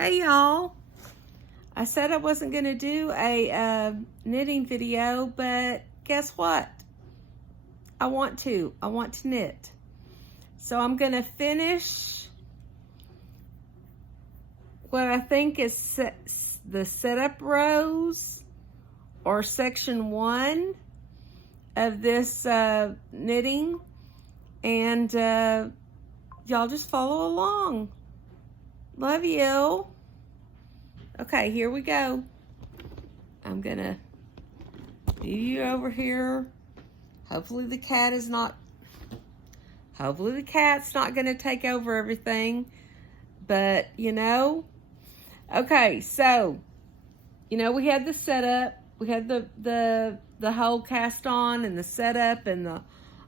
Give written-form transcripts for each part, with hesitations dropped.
Hey y'all, I said I wasn't going to do a knitting video, but guess what? I want to knit. So I'm going to finish what I think is the setup rows or section 1 of this knitting, and y'all just follow along. Love you. Okay, here we go. I'm gonna move you over here. Hopefully the cat's not gonna take over everything, but okay, so we had the setup, we had the whole cast on and the setup and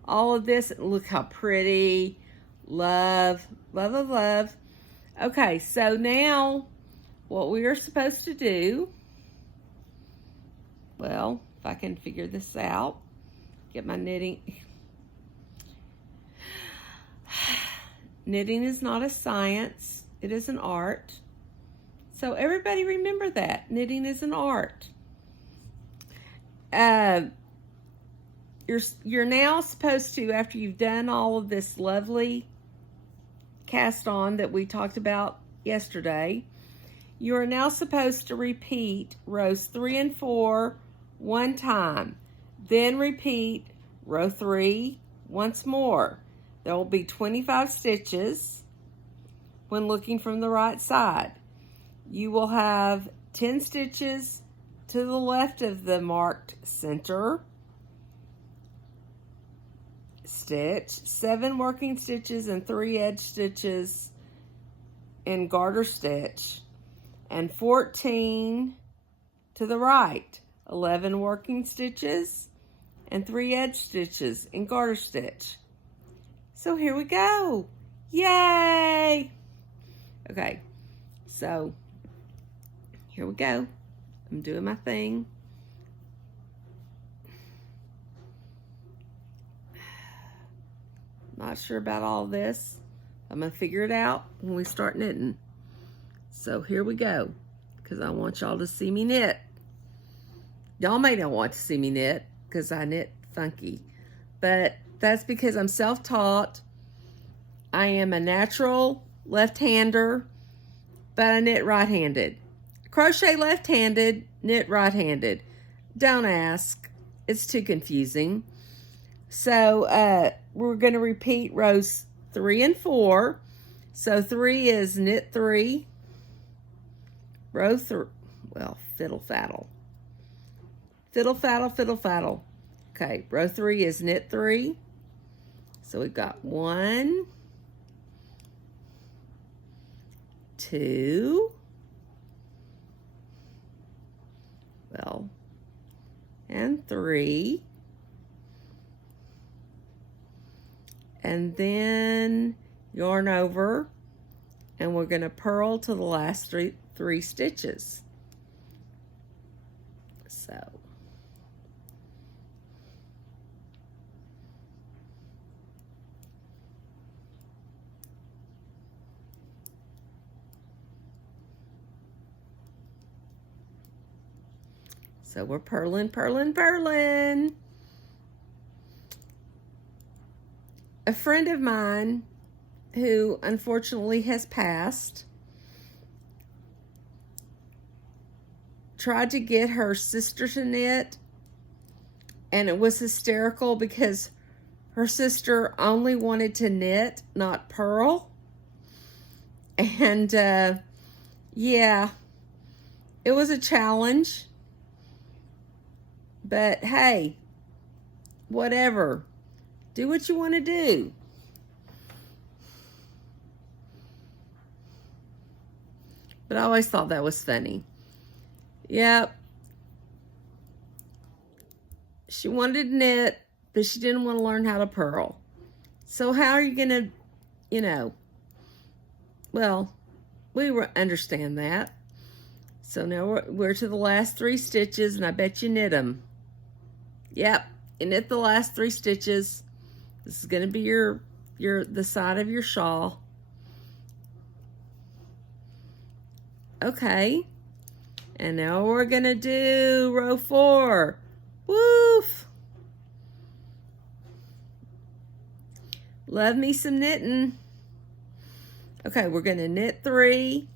all of this. Look how pretty. Love. Okay, so now what we are supposed to do, well, if I can figure this out, get my knitting. Knitting is not a science, it is an art. So everybody remember that. Knitting is an art. You're now supposed to, after you've done all of this lovely cast on that we talked about yesterday, you are now supposed to repeat rows 3 and 4 one time, then repeat row 3 once more. There will be 25 stitches when looking from the right side. You will have 10 stitches to the left of the marked center stitch, 7 working stitches and 3 edge stitches in garter stitch, and 14 to the right, 11 working stitches and 3 edge stitches in garter stitch. So here we go. Yay! Okay, so here we go. I'm doing my thing. Not sure about all this. I'm gonna figure it out when we start knitting. So here we go, because I want y'all to see me knit. Y'all may not want to see me knit because I knit funky, but that's because I'm self-taught. I am a natural left-hander, but I knit right-handed. Crochet left-handed, knit right-handed. Don't ask, it's too confusing. So we're going to repeat rows 3 and 4. So 3 is knit 3, row 3, well, fiddle faddle. Okay, row 3 is knit 3. So we've got 1, 2, well, and 3. And then yarn over, and we're going to purl to the last three stitches. So we're purling. A friend of mine who unfortunately has passed tried to get her sister to knit, and it was hysterical because her sister only wanted to knit, not purl. And yeah, it was a challenge, but hey, whatever. Do what you want to do. But I always thought that was funny. Yep. She wanted to knit, but she didn't want to learn how to purl. So how are you going to, well, we understand that. So now we're to the last 3 stitches, and I bet you knit them. Yep, you knit the last 3 stitches. This is going to be the side of your shawl. Okay. And now we're going to do row 4. Woof. Love me some knitting. Okay, we're going to knit 3.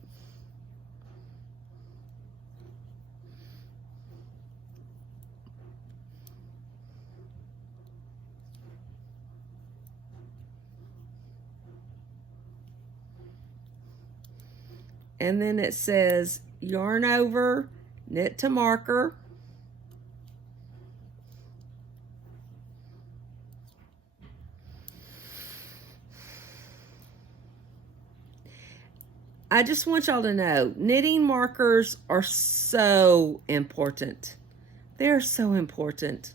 And then it says yarn over, knit to marker. I just want y'all to know, knitting markers are so important. They're so important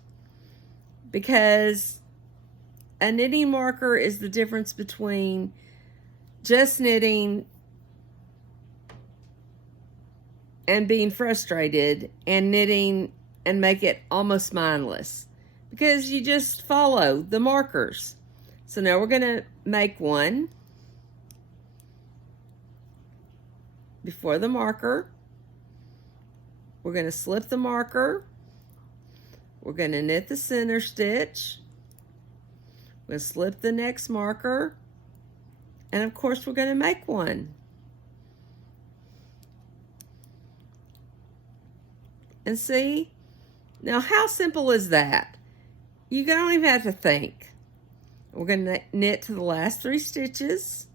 because a knitting marker is the difference between just knitting and being frustrated and knitting and make it almost mindless because you just follow the markers. So now we're going to make one before the marker. We're going to slip the marker. We're going to knit the center stitch. We're going to slip the next marker. And of course we're going to make one. And see? Now how simple is that? You don't even have to think. We're going to knit to the last 3 stitches.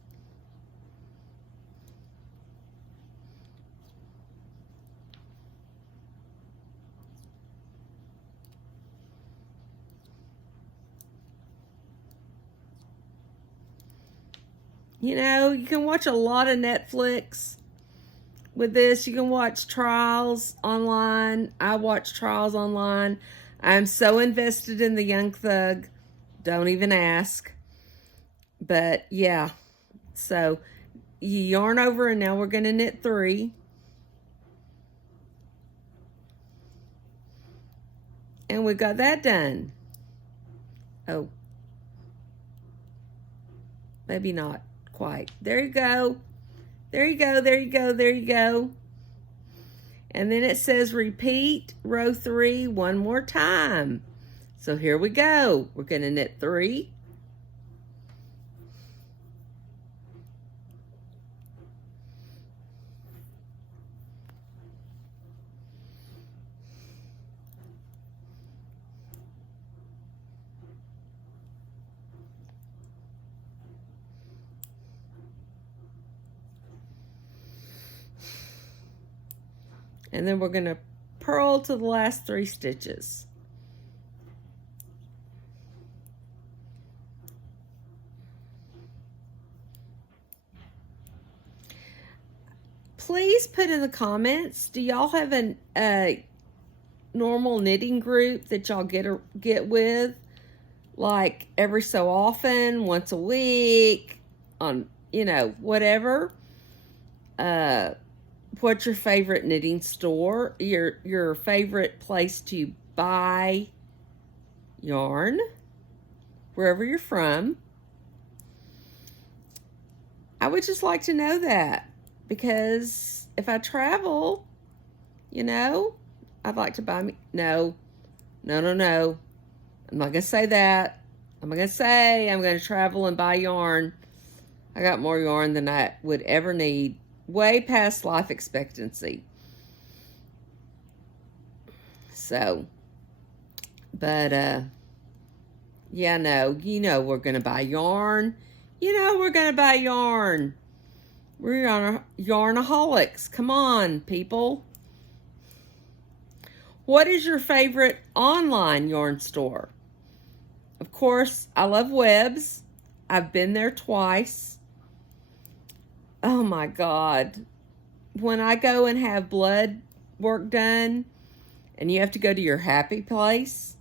You know, you can watch a lot of Netflix with this. You can watch trials online. I watch trials online. I'm so invested in the Young Thug. Don't even ask. But yeah, so you yarn over and now we're going to knit 3. And we got that done. Oh, maybe not quite. There you go. There you go, there you go, there you go. And then it says repeat row 3 one more time. So here we go. We're going to knit 3. And then we're going to purl to the last 3 stitches. Please put in the comments, do y'all have a normal knitting group that y'all get with? Like every so often, once a week, on, you know, whatever. What's your favorite knitting store? Your favorite place to buy yarn, wherever you're from. I would just like to know that, because if I travel, you know, I'd like to buy me. No. I'm not going to say that. I'm going to say I'm going to travel and buy yarn. I got more yarn than I would ever need. Way past life expectancy. So, but, yeah, no, you know we're going to buy yarn. You know we're going to buy yarn. We're yarnaholics. Come on, people. What is your favorite online yarn store? Of course, I love Webb's. I've been there twice. Oh my God. When I go and have blood work done and you have to go to your happy place,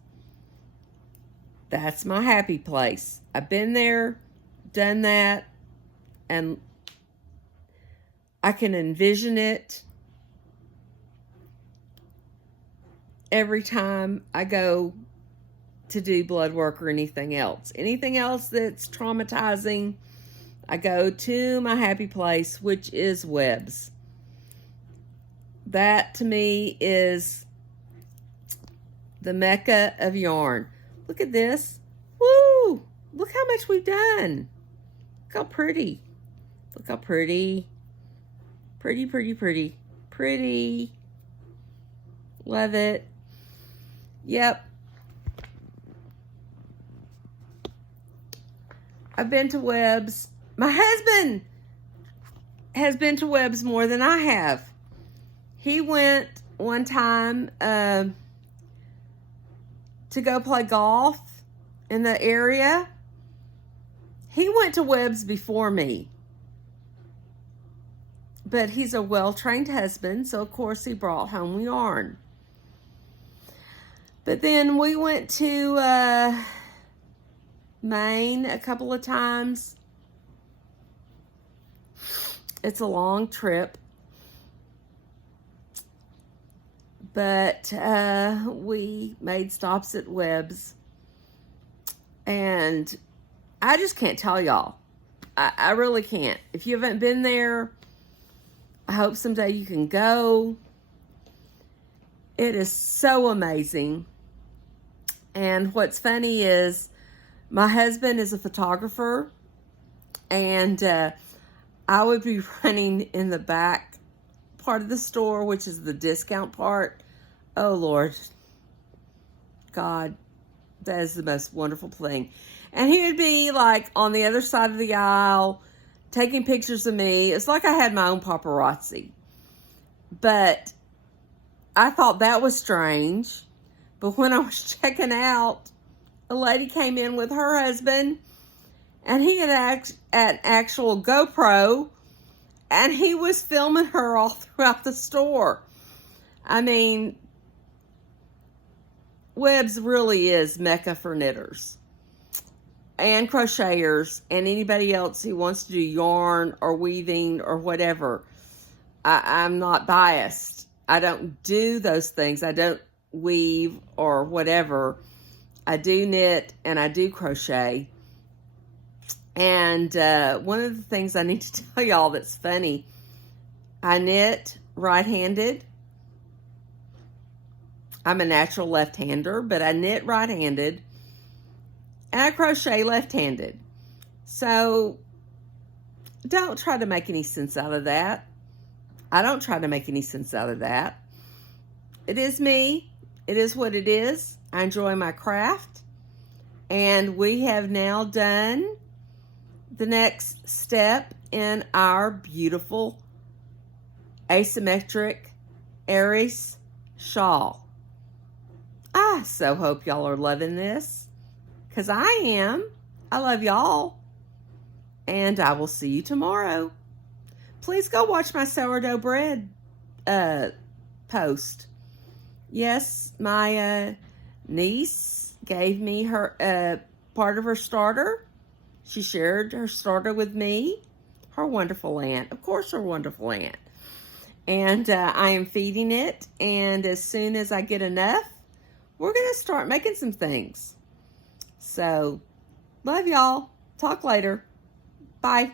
that's my happy place. I've been there, done that, and I can envision it every time I go to do blood work or anything else. Anything else that's traumatizing, I go to my happy place, which is Webb's. That to me is the mecca of yarn. Look at this. Woo! Look how much we've done. Look how pretty. Look how pretty. Pretty, pretty, pretty. Pretty. Love it. Yep. I've been to Webb's. My husband has been to Webb's more than I have. He went one time to go play golf in the area. He went to Webb's before me. But he's a well-trained husband, so of course he brought home yarn. But then we went to Maine a couple of times. It's a long trip. But we made stops at Webb's. And I just can't tell y'all. I really can't. If you haven't been there, I hope someday you can go. It is so amazing. And what's funny is my husband is a photographer, and I would be running in the back part of the store, which is the discount part. Oh, Lord. God, that is the most wonderful thing. And he would be like on the other side of the aisle, taking pictures of me. It's like I had my own paparazzi. But I thought that was strange. But when I was checking out, a lady came in with her husband, and he had an actual GoPro, and he was filming her all throughout the store. I mean, Webb's really is mecca for knitters and crocheters and anybody else who wants to do yarn or weaving or whatever. I'm not biased. I don't do those things. I don't weave or whatever. I do knit and I do crochet. And one of the things I need to tell y'all that's funny, I knit right-handed. I'm a natural left-hander, but I knit right-handed. And I crochet left-handed. So don't try to make any sense out of that. I don't try to make any sense out of that. It is me. It is what it is. I enjoy my craft. And we have now done the next step in our beautiful asymmetric Aries shawl. I so hope y'all are loving this, because I am. I love y'all. And I will see you tomorrow. Please go watch my sourdough bread post. Yes, my niece gave me her part of her starter. She shared her starter with me. Her wonderful aunt. Of course, her wonderful aunt. And I am feeding it. And as soon as I get enough, we're going to start making some things. So, love y'all. Talk later. Bye.